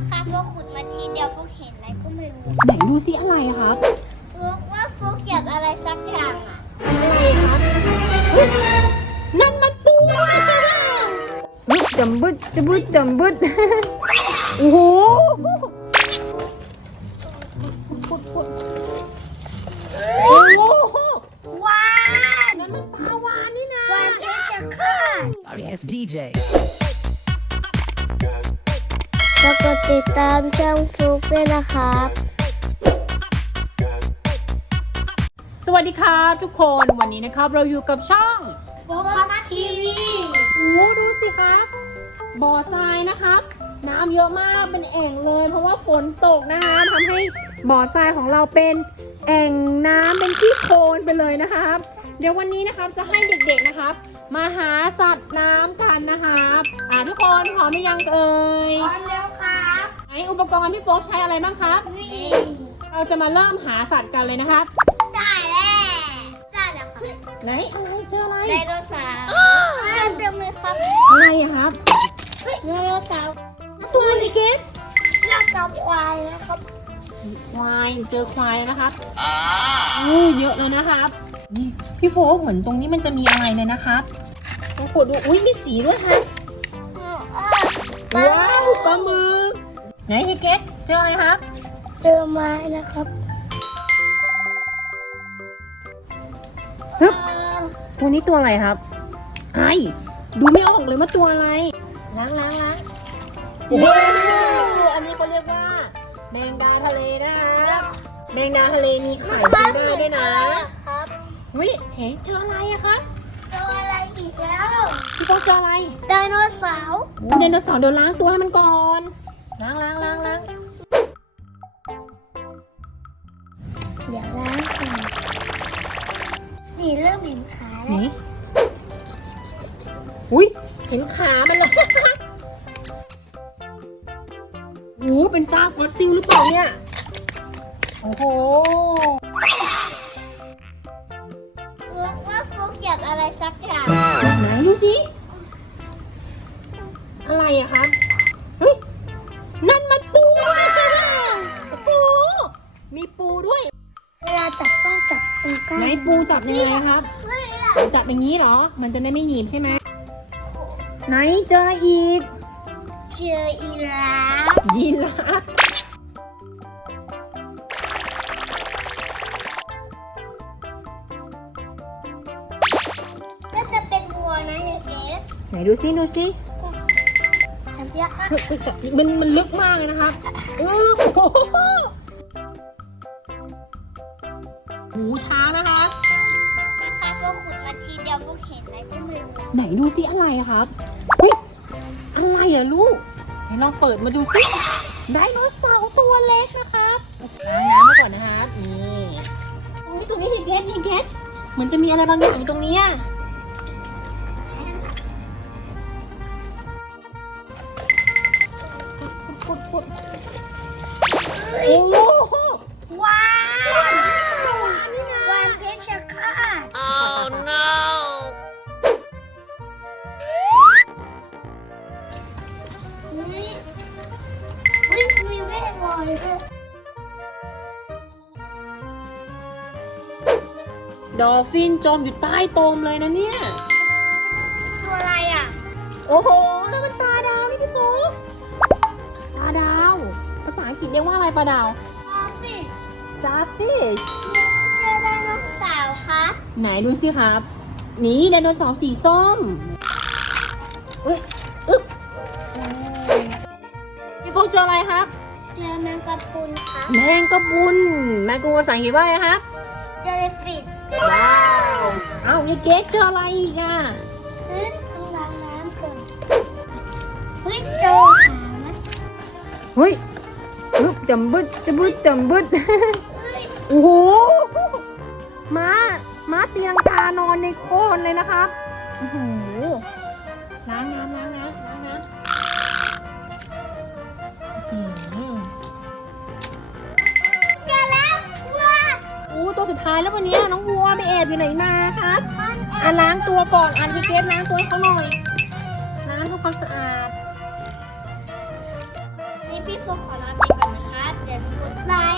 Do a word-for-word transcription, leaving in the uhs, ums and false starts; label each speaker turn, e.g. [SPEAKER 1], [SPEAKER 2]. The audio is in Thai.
[SPEAKER 1] นะคะโฟกขุดมาทีเดียวโฟกเห็นอะไรก็ไม่รู้
[SPEAKER 2] ไหนดูซิอะไรครับ
[SPEAKER 1] โฟกว่าโฟกเหยียบอะไรสักอย่างอ่ะ
[SPEAKER 2] อะไรครับเฮ้ยนั่นมันปูเฮ้ยจำบึดจำบึดจำบึดโอ้โหโอ้โห
[SPEAKER 1] ว้าว
[SPEAKER 2] นั่นมันปลาวานนี่นะ
[SPEAKER 1] วันเพชรฆาต
[SPEAKER 3] Sorry, it's D J.
[SPEAKER 1] แล้วก็ติดตามช่องฟุกด้วยนะครับ
[SPEAKER 2] สวัสดีครับทุกคนวันนี้นะครับเราอยู่กับช่อง
[SPEAKER 1] โฟกัสทีวี
[SPEAKER 2] โอ้ดูสิครับบ่อทรายนะครับน้ำเยอะมากเป็นแอ่งเลย เพราะว่าฝนตกนะคะทำให้บ่อทรายของเราเป็นแอ่งน้ำเป็นที่โคลนไปเลยนะครับเดี๋ยววันนี้นะครับจะให้เด็กๆนะครับมาหาสัตว์น้ำกันนะครับอ่าทุกคนพร้อมหรือยังเอ่ย
[SPEAKER 1] พร้อมแล้วครับ
[SPEAKER 2] ไหนอุปกรณ์ที่โฟกใช้อะไรบ้างครับ
[SPEAKER 1] นี่
[SPEAKER 2] เราจะมาเริ่มหาสัตว์กันเลยนะครับ
[SPEAKER 1] ได้แล้วได้แล้วครับ
[SPEAKER 2] ไหนอะไรเจออะไร
[SPEAKER 1] ไดโนเสาร์เต็มเลยครับ
[SPEAKER 2] อะไรอะครับ
[SPEAKER 1] ไดโนเสาร์
[SPEAKER 2] ตัวอะไรเกส
[SPEAKER 1] แล้วกับควายนะครับ
[SPEAKER 2] ควายเจอควายนะครับอู้เยอะเลยนะครับนี่พี่โฟกเหมือนตรงนี้มันจะมีอะไรเลยนะครับลองกดดูอุ้ยมีสีด้วยฮะว้าวปลาหมึกไหนเฮเกสเจออะไรครับ
[SPEAKER 1] เจอไม้นะครับ
[SPEAKER 2] ฮึบตัวนี้ตัวอะไรครับไอดูไม่ออกเลยว่าตัวอะไรล้างล้างล้างโอ้โหอันนี้เขาเรียกว่าแมงดาทะเลนะครับแมงดาทะเลมีไข่กินได้ด้วยนะครับ วิเห็นเจออะไรอะคะ
[SPEAKER 1] เจออะไรอีกแล้ว
[SPEAKER 2] พี่โฟกเจออะไร
[SPEAKER 1] ไดโนเสาร์
[SPEAKER 2] โอ้ไดโนเสาร์เดี๋ยวล้างตัวให้มันก่อนล้างล้างล้างล้าง
[SPEAKER 1] เดี๋ยวล้างก่อนนี่เริ่มเห็นขา
[SPEAKER 2] ไหน
[SPEAKER 1] แล้ว
[SPEAKER 2] อุ้ยเห็นขามันเลยโอ้เป็นซากฟอสซิลหรือเปล่าเนี่ยโอ้โห
[SPEAKER 1] ฟุกว่าฟุกเหยียบอะไรสักอย่าง
[SPEAKER 2] ไหนดูสิอะไรอะครับเฮ้ยนั่นมันปูโอ้โหมีปูด้วย
[SPEAKER 1] เวลาจับต้องจับตีก้น
[SPEAKER 2] ไหนปูจับยังไงครับ
[SPEAKER 1] เฮ้ยล่ะ
[SPEAKER 2] จับอย่างนี้เหรอ มันจะได้ไม่หนีบใช่ไหมไหนเจออะไรอีก
[SPEAKER 1] เจออีราฟ
[SPEAKER 2] ยีราฟ
[SPEAKER 1] ก็จะเป็นวัวนะเกส
[SPEAKER 2] ไหนดูซิดูซิ
[SPEAKER 1] จับยาก
[SPEAKER 2] เฮ้ยเฮ้ยจับมันมันลึกมากเลยนะครับเออโอ้โหหูช้างนะคะ
[SPEAKER 1] นะคะฟุกขุดมาทีเดียวฟุกเห็นอะไรก็ไม่รู้
[SPEAKER 2] ไหนดูซิอะไรอะครับเฮ้ยอะไรอะลูกไหนลองเปิดมาดูซิไดโนเสาร์ตัวเล็กนะครับล้างน้ำมาก่อนนะครับนี่ตรงนี้ตรงนี้เห็นเกสเห็นเกสเหมือนจะมีอะไรบางอย่างอยู่ตรงนี้อะปุดปุดโอ้โห
[SPEAKER 1] ว้าววันเพชรฆาต
[SPEAKER 3] Oh no!
[SPEAKER 1] เฮ้ยเฮ้ยมีแม่ลอยด้วย
[SPEAKER 2] ดอลฟินจมอยู่ใต้โตมเลยนะเนี่ย
[SPEAKER 1] ตัวอะไรอ่ะ
[SPEAKER 2] โอ้โหนั่นมันปลาดาวนี่พี่โฟกปลาดาว ภาษาอังกฤษเรียกว่าอะไรปลาดาว
[SPEAKER 1] อ๋อสิ
[SPEAKER 2] starfish
[SPEAKER 1] เจอไดโนเสาร์ครับ
[SPEAKER 2] ไหนดูสิครับ นี่ไดโนเสาร์สีส้มอึ๊บอึ๊บพี่โฟกเจออะไรครับ
[SPEAKER 1] เจอแมงกะพรุนครับ
[SPEAKER 2] แมงกะพรุนแมงกะพรุนภาษาอังกฤษว่าไงครับ
[SPEAKER 1] เจอฟิช
[SPEAKER 2] ว้าว เอ้านี่เกสเจออะไรอีกอ่ะ
[SPEAKER 1] เฮ้ยต้องล้างน้ำก่อนเฮ้ยเจอหางนะ
[SPEAKER 2] เฮ้ยอึ๊บจำบึดจำบึดจำบึด
[SPEAKER 1] เฮ้ย
[SPEAKER 2] โอ้โห ม้า ม้าเตียงกานอนในโคลนเลยนะครับโอ้โหล้างน้ำล้างน้ำล้างน้ำอื้อหือ
[SPEAKER 1] เจอแล้ววัว
[SPEAKER 2] โอ้ตัวสุดท้ายแล้ววันนี้น้องวัวไปแอบอยู่ไหนมาครับ
[SPEAKER 1] มันแอ
[SPEAKER 2] อ่ะ
[SPEAKER 1] บ
[SPEAKER 2] ล้างตัวก่อนอันพี่เกสล้างตัวให้เขาหน่อย ล้างทำความสะอาด
[SPEAKER 1] นี่พี่โฟก็ขอลาไปก่อนนะครับอย่าลืมกดไลค์